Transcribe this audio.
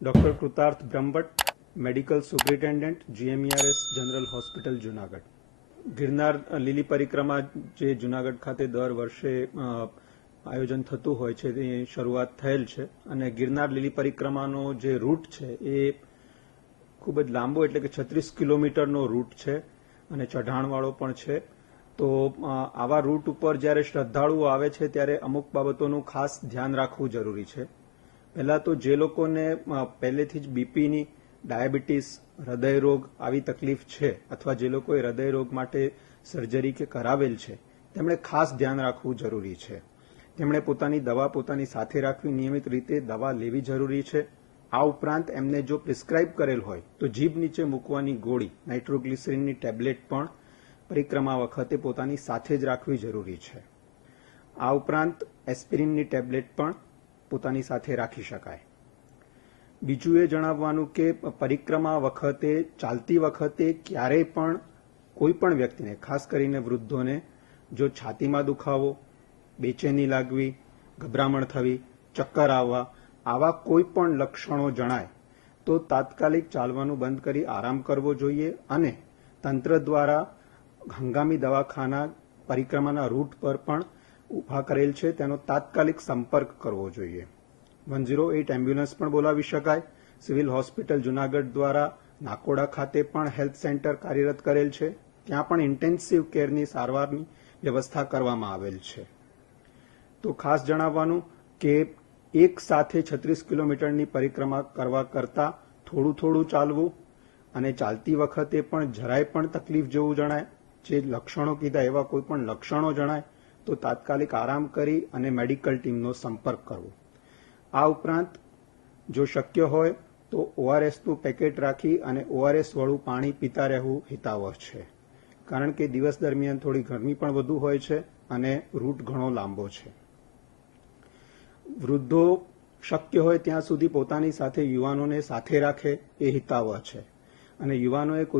Krutarth Brahmbhatt, medical superintendent, GMERS, general hospital, Junagadh. Girnar Lili Parikrama જે જુનાગઢ ખાતે દર વર્ષે આયોજન થતું હોય છે તેની શરૂઆત થયેલ છે. અને ગિરનાર લીલી પરિક્રમાનો જે રૂટ છે, એ ખૂબ જ લાંબો એટલે કે છત્રીસ કિલોમીટરનો રૂટ છે અને ચઢાણવાળો પણ છે. તો આવા રૂટ ઉપર જ્યારે શ્રદ્ધાળુઓ આવે છે, ત્યારે અમુક બાબતોનું ખાસ ધ્યાન રાખવું જરૂરી છે. પહેલા તો જે લોકોને પહેલેથી જ બીપીની ડાયાબિટીસ, હૃદયરોગ આવી તકલીફ છે અથવા જે લોકોએ હૃદયરોગ માટે સર્જરી કે કરાવેલ છે, તેમણે ખાસ ધ્યાન રાખવું જરૂરી છે. તેમણે પોતાની દવા પોતાની સાથે રાખવી નિયમિત રીતે દવા લેવી જરૂરી છે. આ ઉપરાંત એમને જો પ્રિસ્ક્રાઇબ કરેલ હોય, તો જીભ નીચે મૂકવાની ગોળી, નાઇટ્રોગ્લિસરીનની ટેબ્લેટ પણ પરિક્રમા વખતે પોતાની સાથે જ રાખવી જરૂરી છે. આ ઉપરાંત એસ્પિરિનની ટેબ્લેટ પણ પોતાની સાથે રાખી શકાય. બીજું એ જણાવવાનું કે, પરિક્રમા વખતે, ચાલતી વખતે ક્યારેય પણ કોઈ પણ વ્યક્તિને, ખાસ કરીને વૃદ્ધોને, જો છાતીમાં દુખાવો, બેચેની લાગવી, ગભરામણ થવી, ચક્કર આવવા, આવા કોઈ પણ લક્ષણો જણાય, તો તાત્કાલિક ચાલવાનું બંધ કરી આરામ કરવો જોઈએ અને તંત્ર દ્વારા હંગામી દવાખાના, પરિક્રમાના રૂટ પર પણ ઊભા કરેલ છે, તેનો તાત્કાલિક સંપર્ક કરવો જોઈએ. વન ઝીરો એઇટ એમ્બ્યુલન્સ પણ બોલાવી શકાય. સિવિલ હોસ્પિટલ જુનાગઢ દ્વારા નાકોડા ખાતે પણ હેલ્થ સેન્ટર કાર્યરત કરેલ છે. ત્યાં પણ ઇન્ટેન્સિવ કેરની સારવારની વ્યવસ્થા કરવામાં આવેલ છે. તો ખાસ જણાવવાનું કે એક સાથે છત્રીસ કિલોમીટરની પરિક્રમા કરવા કરતાં થોડું થોડું ચાલવું અને ચાલતી વખતે પણ જરાય પણ તકલીફ જેવું જણાય. જે લક્ષણો કીધા એવા કોઈ પણ લક્ષણો જણાય તો તાત્કાલિક આરામ કરી અને મેડિકલ ટીમનો સંપર્ક કરવો. આ ઉપરાંત જો શક્ય હોય તો ઓઆરએસનું પેકેટ રાખી અને ઓઆરએસ વાળું પાણી પીતા રહેવું હિતાવહ છે. કારણ કે દિવસ દરમિયાન થોડી ગરમી પણ વધુ હોય છે અને રૂટ ઘણો લાંબો છે. વૃદ્ધો શક્ય હોય ત્યાં સુધી પોતાની સાથે યુવાનોને સાથે રાખે એ હિતાવહ છે. અને યુવાનોએ કોઈ